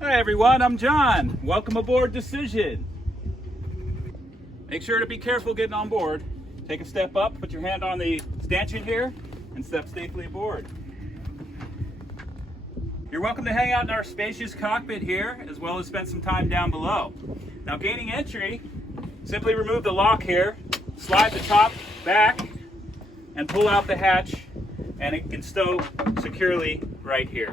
Hi everyone, I'm John. Welcome aboard Decision. Make sure to be careful getting on board. Take a step up, put your hand on the stanchion here, and step safely aboard. You're welcome to hang out in our spacious cockpit here, as well as spend some time down below. Now, gaining entry, simply remove the lock here, slide the top back, and pull out the hatch, and it can stow securely right here.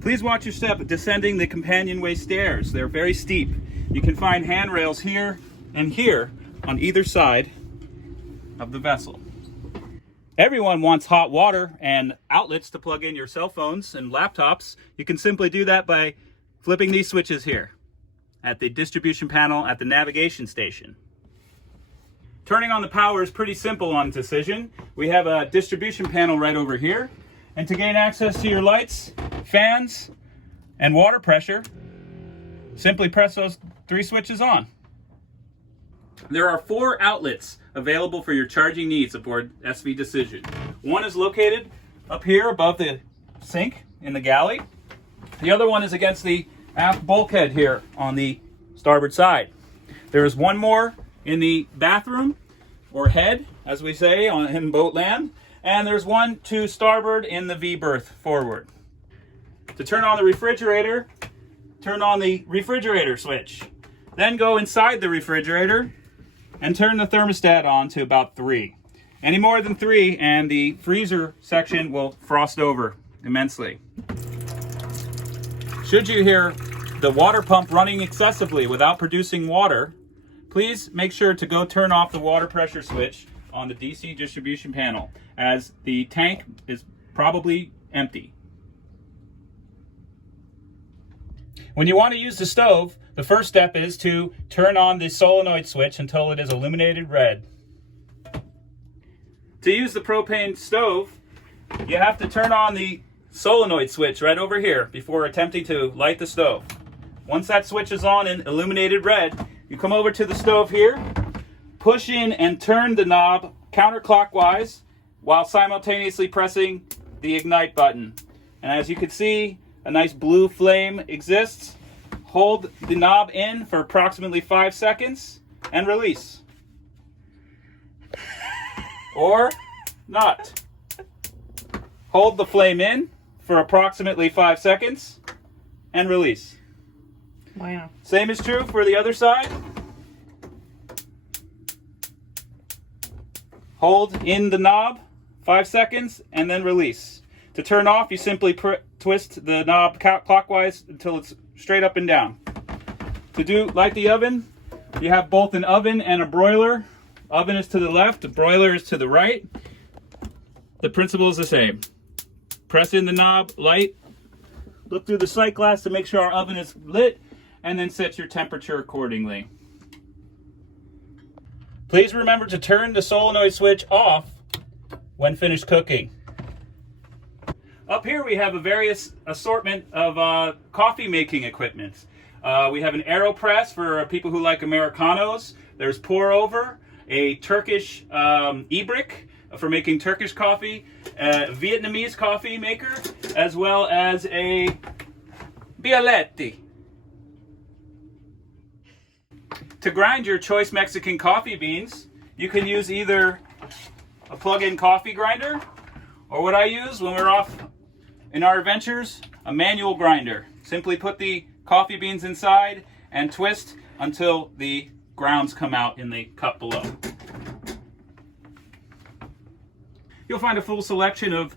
Please watch your step descending the companionway stairs. They're very steep. You can find handrails here and here on either side of the vessel. Everyone wants hot water and outlets to plug in your cell phones and laptops. You can simply do that by flipping these switches here at the distribution panel at the navigation station. Turning on the power is pretty simple on Decision. We have a distribution panel right over here. And to gain access to your lights, fans, and water pressure, simply press those three switches on. There are 4 outlets available for your charging needs aboard SV Decision. One is located up here above the sink in the galley. The other one is against the aft bulkhead here on the starboard side. There is one more in the bathroom, or head, as we say in boat land. And there's one to starboard in the V-berth forward. To turn on the refrigerator, turn on the refrigerator switch. Then go inside the refrigerator and turn the thermostat on to about 3. Any more than 3 and the freezer section will frost over immensely. Should you hear the water pump running excessively without producing water, please make sure to go turn off the water pressure switch on the DC distribution panel, as the tank is probably empty. When you want to use the stove, the first step is to turn on the solenoid switch until it is illuminated red. To use the propane stove, you have to turn on the solenoid switch right over here before attempting to light the stove. Once that switch is on and illuminated red, you come over to the stove here, push in and turn the knob counterclockwise while simultaneously pressing the ignite button. And as you can see, a nice blue flame exists. Hold the knob in for approximately 5 seconds and release. Or not. Hold the flame in for approximately 5 seconds and release. Wow. Same is true for the other side. Hold in the knob 5 seconds and then release. To turn off, you simply twist the knob clockwise until it's straight up and down. To light the oven, you have both an oven and a broiler. Oven is to the left, the broiler is to the right. The principle is the same. Press in the knob, light, look through the sight glass to make sure our oven is lit, and then set your temperature accordingly. Please remember to turn the solenoid switch off when finished cooking. Up here we have a various assortment of coffee making equipment. We have an AeroPress for people who like Americanos. There's pour over, a Turkish e-brick for making Turkish coffee, a Vietnamese coffee maker, as well as a Bialetti. To grind your choice Mexican coffee beans, you can use either a plug-in coffee grinder, or what I use when we're off in our adventures, a manual grinder. Simply put the coffee beans inside and twist until the grounds come out in the cup below. You'll find a full selection of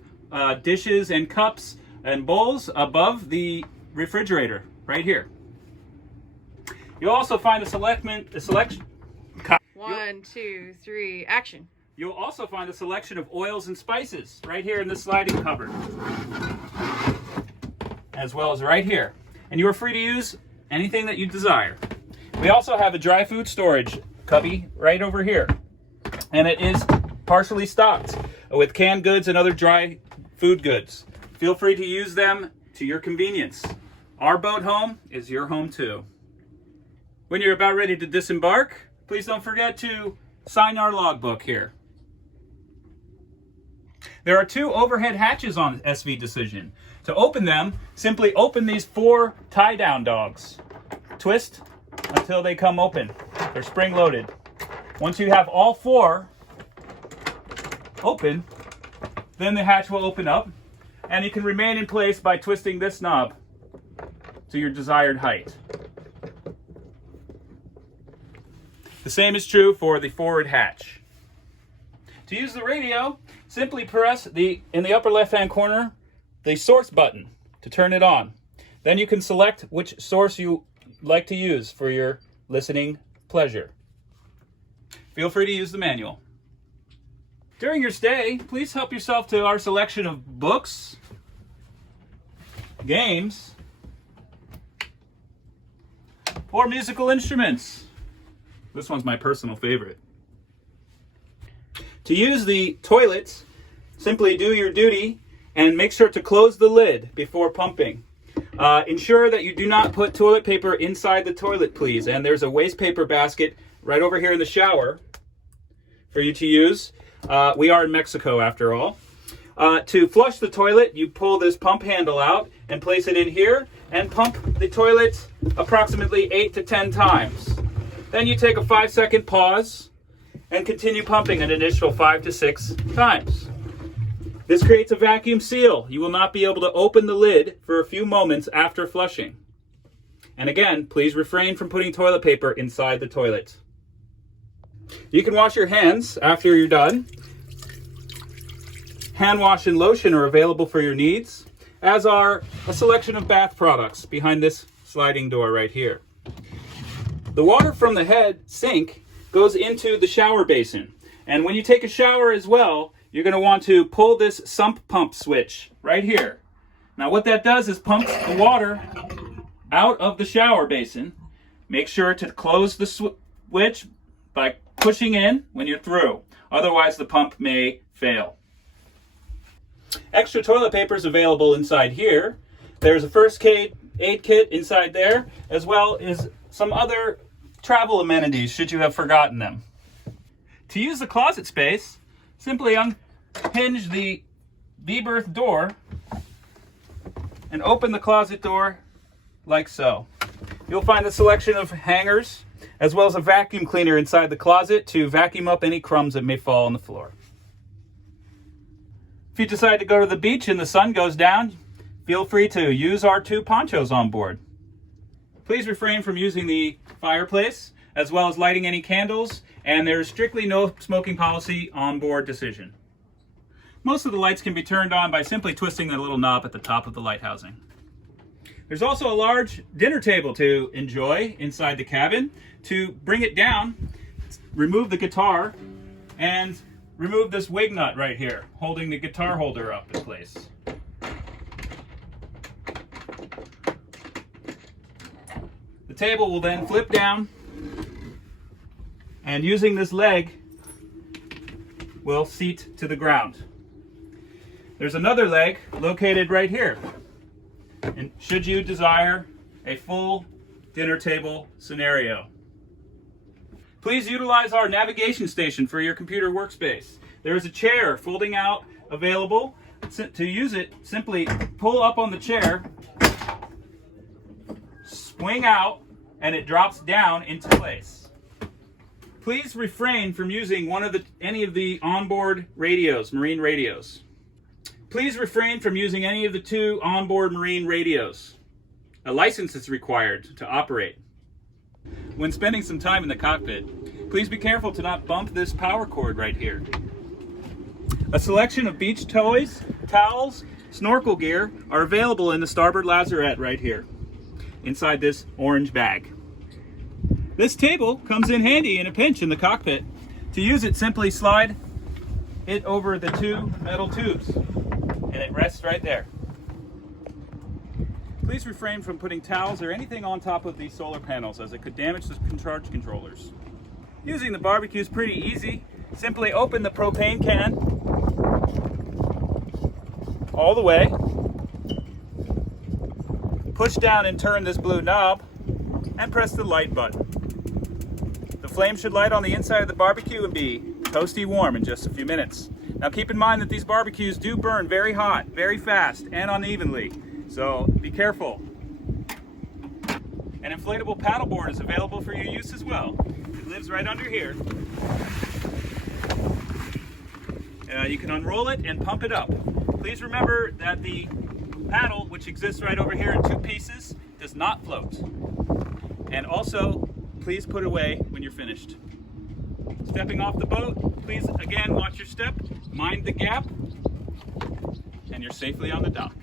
dishes and cups and bowls above the refrigerator right here. You'll also find a selection. 1, 2, 3, action. You'll also find a selection of oils and spices right here in the sliding cupboard, as well as right here. And you are free to use anything that you desire. We also have a dry food storage cubby right over here, and it is partially stocked with canned goods and other dry food goods. Feel free to use them to your convenience. Our boat home is your home too. When you're about ready to disembark, please don't forget to sign our logbook here. There are 2 overhead hatches on SV Decision. To open them, simply open these 4 tie-down dogs. Twist until they come open. They're spring-loaded. Once you have all 4 open, then the hatch will open up, and you can remain in place by twisting this knob to your desired height. The same is true for the forward hatch. To use the radio, simply press in the upper left-hand corner the source button to turn it on. Then you can select which source you like to use for your listening pleasure. Feel free to use the manual. During your stay, please help yourself to our selection of books, games, or musical instruments. This one's my personal favorite. To use the toilets, simply do your duty and make sure to close the lid before pumping. Ensure that you do not put toilet paper inside the toilet, please. And there's a waste paper basket right over here in the shower for you to use. We are in Mexico after all. To flush the toilet, you pull this pump handle out and place it in here and pump the toilet approximately 8 to 10 times. Then you take a 5-second pause and continue pumping an additional 5 to 6 times. This creates a vacuum seal. You will not be able to open the lid for a few moments after flushing. And again, please refrain from putting toilet paper inside the toilet. You can wash your hands after you're done. Hand wash and lotion are available for your needs, as are a selection of bath products behind this sliding door right here. The water from the head sink goes into the shower basin. And when you take a shower as well, you're going to want to pull this sump pump switch right here. Now what that does is pumps the water out of the shower basin. Make sure to close the switch by pushing in when you're through. Otherwise the pump may fail. Extra toilet paper is available inside here. There's a first aid kit inside there, as well as some other travel amenities should you have forgotten them. To use the closet space, simply unhinge the V-berth door and open the closet door like so. You'll find a selection of hangers as well as a vacuum cleaner inside the closet to vacuum up any crumbs that may fall on the floor. If you decide to go to the beach and the sun goes down, feel free to use our 2 ponchos on board. Please refrain from using the fireplace as well as lighting any candles, and there's strictly no smoking policy on board decision. Most of the lights can be turned on by simply twisting the little knob at the top of the light housing. There's also a large dinner table to enjoy inside the cabin. To bring it down, remove the guitar and remove this wig nut right here, holding the guitar holder up in place. The table will then flip down, and using this leg will seat to the ground. There's another leg located right here. And should you desire a full dinner table scenario, please utilize our navigation station for your computer workspace. There is a chair folding out available. To use it, simply pull up on the chair, swing out, and it drops down into place. Please refrain from using any of the onboard radios, marine radios. Please refrain from using any of the 2 onboard marine radios. A license is required to operate. When spending some time in the cockpit, please be careful to not bump this power cord right here. A selection of beach toys, towels, snorkel gear are available in the starboard lazarette right here, inside this orange bag. This table comes in handy in a pinch in the cockpit. To use it, simply slide it over the 2 metal tubes, and it rests right there. Please refrain from putting towels or anything on top of these solar panels, as it could damage the charge controllers. Using the barbecue is pretty easy. Simply open the propane can all the way, push down and turn this blue knob, and press the light button. The flame should light on the inside of the barbecue and be toasty warm in just a few minutes. Now keep in mind that these barbecues do burn very hot, very fast, and unevenly. So be careful. An inflatable paddleboard is available for your use as well. It lives right under here. You can unroll it and pump it up. Please remember that the paddle, which exists right over here in 2 pieces, does not float. And also, please put it away when you're finished. Stepping off the boat, please again watch your step, mind the gap, and you're safely on the dock.